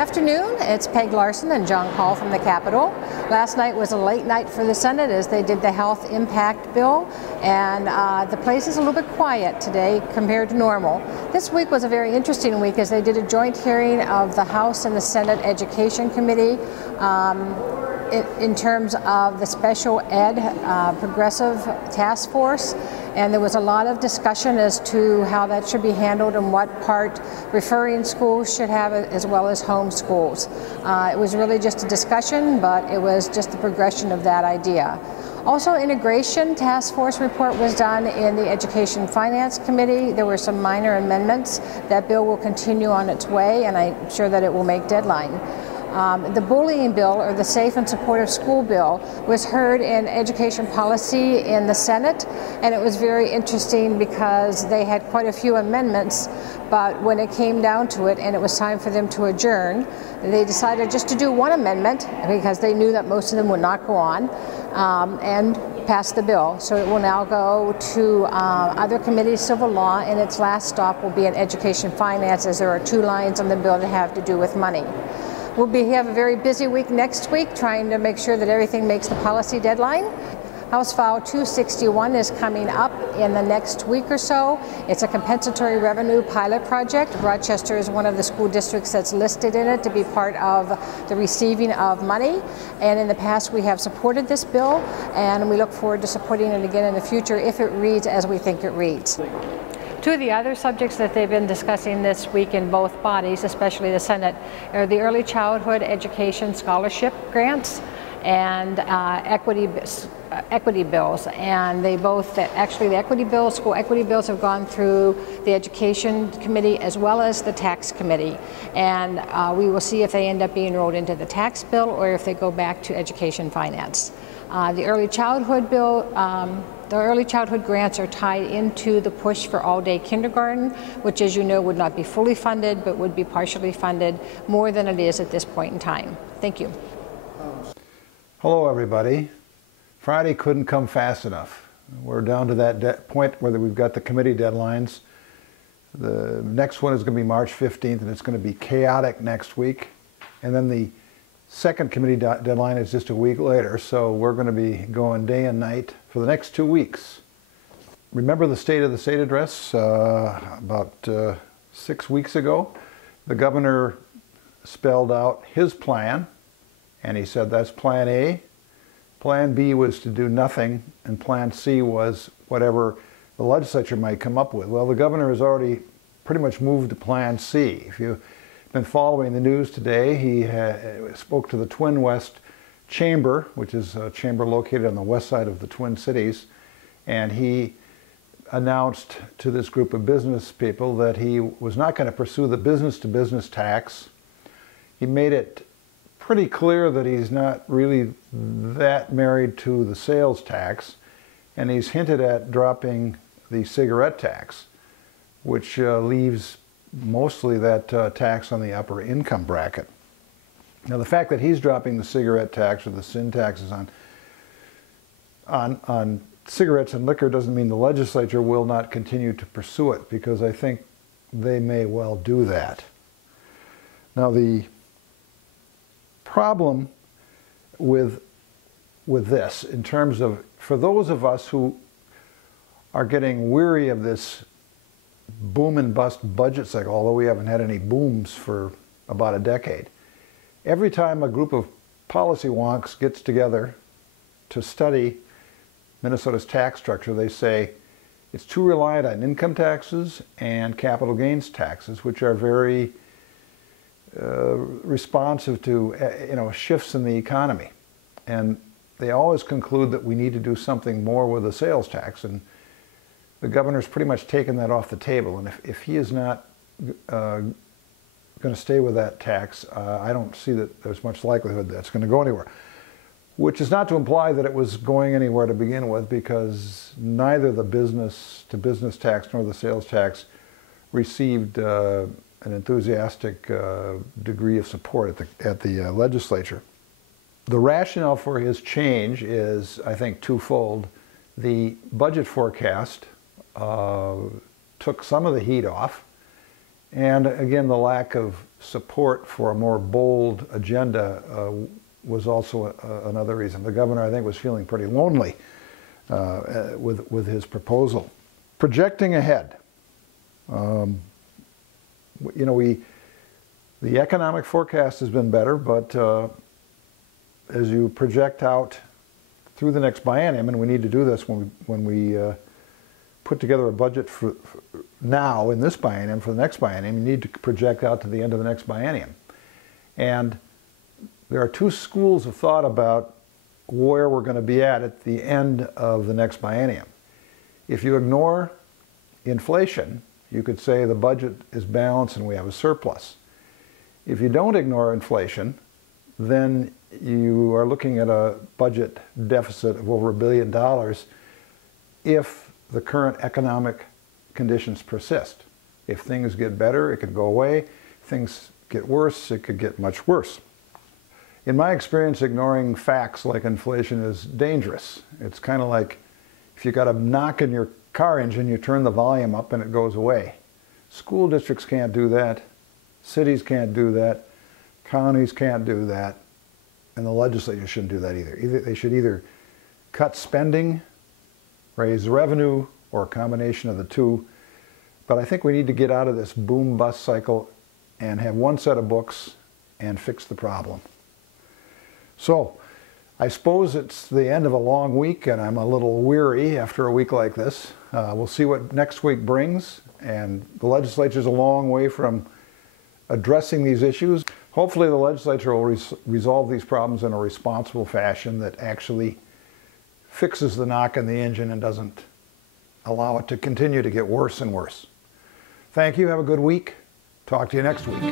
afternoon. It's Peg Larson and John Call from the Capitol. Last night was a late night for the Senate as they did the health impact bill, and the place is a little bit quiet today compared to normal. This week was a very interesting week as they did a joint hearing of the House and the Senate Education Committee in terms of the special ed progressive task force. And there was a lot of discussion as to how that should be handled and what part referring schools should have, as well as home schools. It was really just a discussion, but it was just the progression of that idea. Also, integration task force report was done in the Education Finance Committee. There were some minor amendments. That bill will continue on its way, and I'm sure that it will make deadline. The bullying bill, or the Safe and Supportive School bill, was heard in Education Policy in the Senate, and it was very interesting because they had quite a few amendments, but when it came down to it and it was time for them to adjourn, they decided just to do one amendment because they knew that most of them would not go on, and pass the bill. So it will now go to other committees, civil law, and its last stop will be in Education Finance, as there are 2 lines on the bill that have to do with money. We'll have a very busy week next week trying to make sure that everything makes the policy deadline. House File 261 is coming up in the next week or so. It's a compensatory revenue pilot project. Rochester is one of the school districts that's listed in it to be part of the receiving of money. And in the past we have supported this bill, and we look forward to supporting it again in the future if it reads as we think it reads. 2 of the other subjects that they've been discussing this week in both bodies, especially the Senate, are the early childhood education scholarship grants and equity bills. And they both, actually the equity bills, school equity bills, have gone through the Education Committee as well as the Tax Committee. And we will see if they end up being rolled into the tax bill or if they go back to Education Finance. The early childhood bill, the early childhood grants are tied into the push for all-day kindergarten, which, as you know, would not be fully funded, but would be partially funded more than it is at this point in time. Thank you. Hello, everybody. Friday couldn't come fast enough. We're down to that point where we've got the committee deadlines. The next one is going to be March 15th, and it's going to be chaotic next week. And then the second committee deadline is just a week later, so we're going to be going day and night for the next 2 weeks. Remember the State of the State address about 6 weeks ago? The governor spelled out his plan, and he said that's Plan A. Plan B was to do nothing, and Plan C was whatever the legislature might come up with. Well, the governor has already pretty much moved to Plan C. If you've been following the news today, he spoke to the Twin West Chamber, which is a chamber located on the west side of the Twin Cities, and he announced to this group of business people that he was not going to pursue the business-to-business tax. He made it pretty clear that he's not really that married to the sales tax, and he's hinted at dropping the cigarette tax, which leaves mostly that tax on the upper income bracket. Now, the fact that he's dropping the cigarette tax or the sin taxes on cigarettes and liquor doesn't mean the legislature will not continue to pursue it, because I think they may well do that. Now, the problem with this, in terms of, for those of us who are getting weary of this boom and bust budget cycle, although we haven't had any booms for about a decade. Every time a group of policy wonks gets together to study Minnesota's tax structure, they say it's too reliant on income taxes and capital gains taxes, which are very responsive to shifts in the economy. And they always conclude that we need to do something more with the sales tax, and the governor's pretty much taken that off the table. And if he is not going to stay with that tax, I don't see that there's much likelihood that it's going to go anywhere. Which is not to imply that it was going anywhere to begin with, because neither the business-to-business tax nor the sales tax received an enthusiastic degree of support at the legislature. The rationale for his change is, I think, twofold. The budget forecast took some of the heat off, And again, the lack of support for a more bold agenda was also another reason. The governor, I think, was feeling pretty lonely with his proposal. Projecting ahead, you know, the economic forecast has been better, but as you project out through the next biennium, and we need to do this when we put together a budget for now in this biennium, for the next biennium, you need to project out to the end of the next biennium. And there are two schools of thought about where we're going to be at the end of the next biennium. If you ignore inflation, you could say the budget is balanced and we have a surplus. If you don't ignore inflation, then you are looking at a budget deficit of over $1 billion if the current economic conditions persist. If things get better, it could go away. If things get worse, it could get much worse. In my experience, ignoring facts like inflation is dangerous. It's kind of like if you got a knock in your car engine, you turn the volume up and it goes away. School districts can't do that. Cities can't do that. Counties can't do that. And the legislature shouldn't do that either. They should either cut spending, raise revenue, or a combination of the two. But I think we need to get out of this boom-bust cycle and have one set of books and fix the problem. So, I suppose it's the end of a long week and I'm a little weary after a week like this. We'll see what next week brings, and the legislature's a long way from addressing these issues. Hopefully the legislature will resolve these problems in a responsible fashion that actually fixes the knock in the engine and doesn't allow it to continue to get worse and worse. Thank you. Have a good week. Talk to you next week.